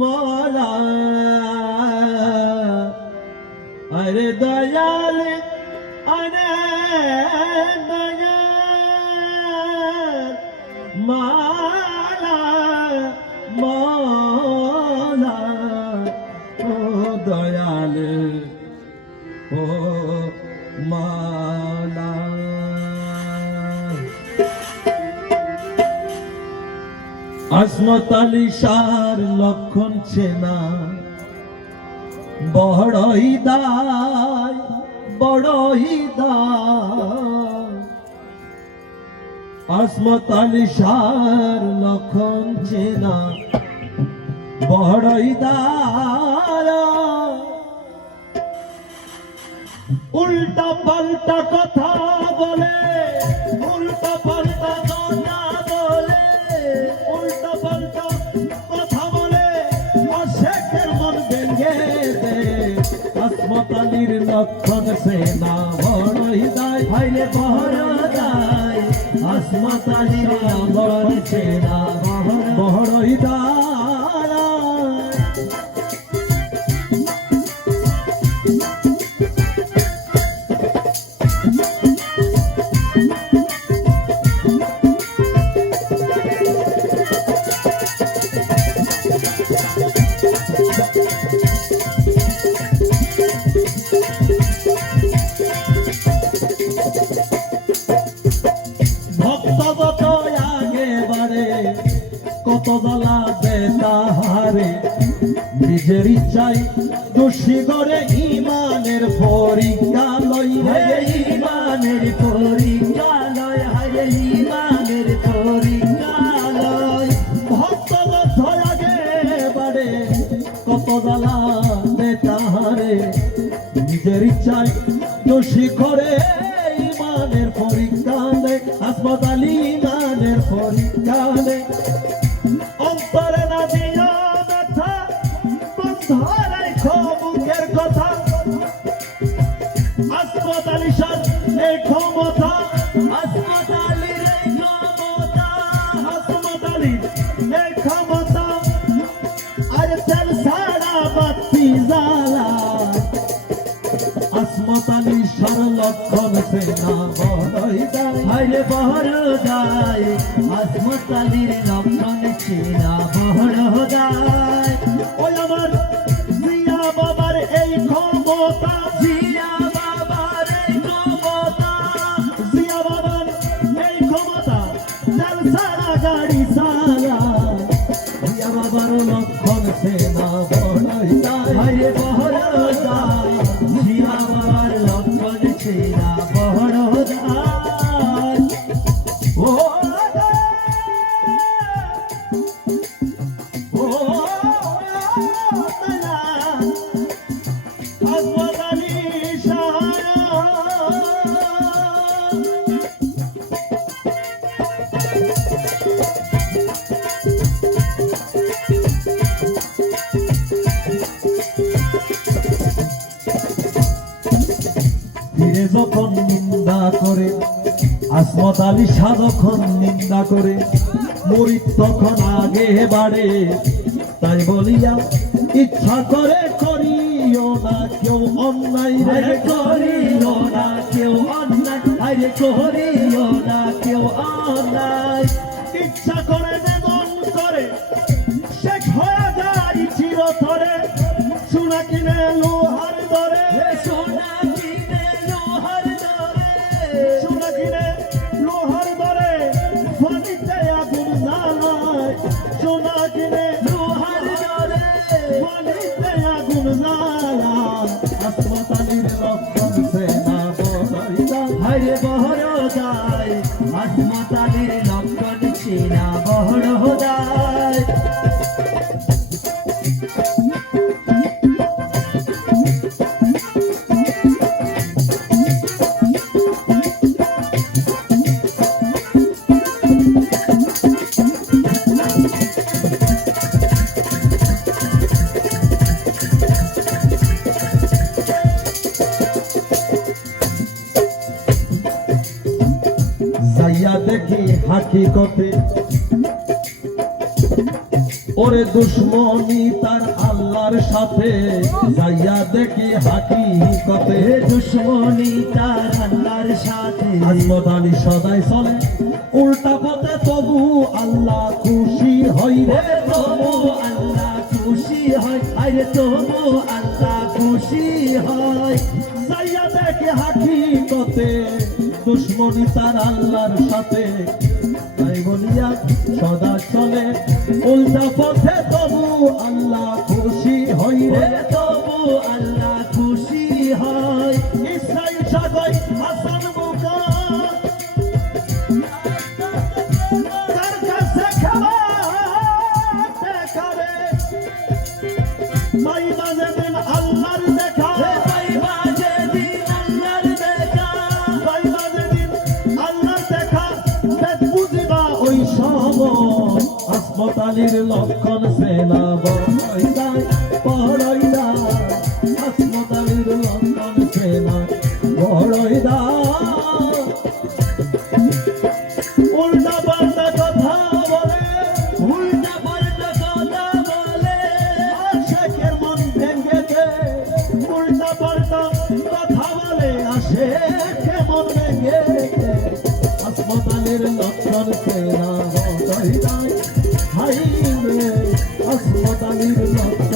মৌলা আরে দয়াল আরে দয়াল মালা মৌলা ও দয়াল ও মালা আসমত আলী শাহর লক্ষণ চেনা বড়ই দায় বড়ই দায় আসমত আলী শাহর লক্ষণ চেনা বড়ই দায় উল্টা পাল্টা কথা বলে উল্টা পাল্টা কথা বলে উল্টা পাল্টা কথা বলে অশেখের মন ভেঙে দে আসমত আলীর লক্ষণ সেনা বড়ই দায় ভাইরে বড় দায় আসমত আলীর লক্ষণ সেনা বড়ই দায় ভক্তগত আগে বাড়ে কত দলা বেতাহারে নিজের ইচ্ছাই দোষী করে ইমানের পরীক্ষা লই রে ইমানের পরীক্ষা লয় হারে ইমানের পরীক্ষা লয় ভক্তগত আগে বাড়ে কত দলা বেতাহারে নিজের ইচ্ছাই দোষী করে ইমানের পরীক্ষা নেই আসমত আলী ইমানের পরীক্ষা নেই অন্তরে না দিয়া ব্যথা বন্ধরাই মুখের কথা আসমত আলী শাহ এই ক্ষমতা আসমত আলীর এই ক্ষমতা আসমত আলীর এই ক্ষমতা আর তেল সারা বাতি জ্বালা আসমত আলী শাহ লক্ষণ সেনা বড়ই দায় হাইরে বড় দায় আসমত আলীর লক্ষণ সেনা বড় দায় ওই আমার জিয়া বাবার এই ক্ষমতা জিয়া বাবার এই ক্ষমতা জিয়া বাবার এই ক্ষমতা চাল সারা গাড়ি সারা জিয়া বাবার লক্ষণ সেনা বড়ই দায় হাইরে বড় দায় জিয়া বাবার লক্ষণ সেনা বড় দায় ও ও আসমত আলী শাহ ফিরে যখন নিন্দা করে আসমত আলী শাহ যখন নিন্দা করে মুরিদ তখন আগে বাড়ে তাই বলিয়া ইচ্ছা করে করিও না কেউ অন্যায় রে করিও না কেউ অন্যায় আরে করিও না কেউ অন্যায় ইচ্ছা করে বেদন করে শেখ হয়ে যায় চিরতরে সোনা কিনে লোহার দরে সোনা কিনে লোহার দরে সোনা কিনে লোহার দরে ফানিতে আগুন জ্বালায় সোনা কিনে লোহার দরে ফানিতে আগুন জ্বালায় আসমত আলীর লক্ষণ সেনা বড়ই দায় হায়রে বড় দায় আসমত আলীর লক্ষণ সেনা বড় দায় হাকিকতে ওরে দুশ্মনী তার আল্লাহর সাথে যাইয়া দেখি হাকিকতে দুশ্মনী তার আল্লাহর সাথে আজমত আলী সদাই চলে উল্টা পথে তবু আল্লাহ খুশি হই রে তবু আল্লাহ খুশি হয় আরে তবু আল্লাহ খুশি হয় যাইয়া দেখে হাকিকতে দুশ্মনী তার আল্লাহর সাথে তাই বলিয়া সদা চলে উল্টা পথে তবু আল্লাহ খুশি হই রে তবু আল্লাহ খুশি হয় ইসরাইল সাগর হাসান মুকা তার কাছে খাবার দেখাবে মাই মাঝে দিন আল্লাহর দেখা ভাই বাজে দিন আল্লাহর দেখা মাই মাঝে দিন আল্লাহর দেখা বেদ বুঝিবা ওই সময় আসমত আলীর লক্ষণ সেনা বড়ই যায় বড়ই যায় আসমত আলীর লক্ষণ সেনা বড়ই যায় উল্টা পাল্টা কথা বলে উল্টা পাল্টা কথা বলে আশেকের মন ভেঙে দে উল্টা পাল্টা কথা বলে আশেকের মন ভেঙে দে আসমত আলীর লক্ষণ সেনা বড়ই যায় হাই রে আসমত আলীর লক্ষণ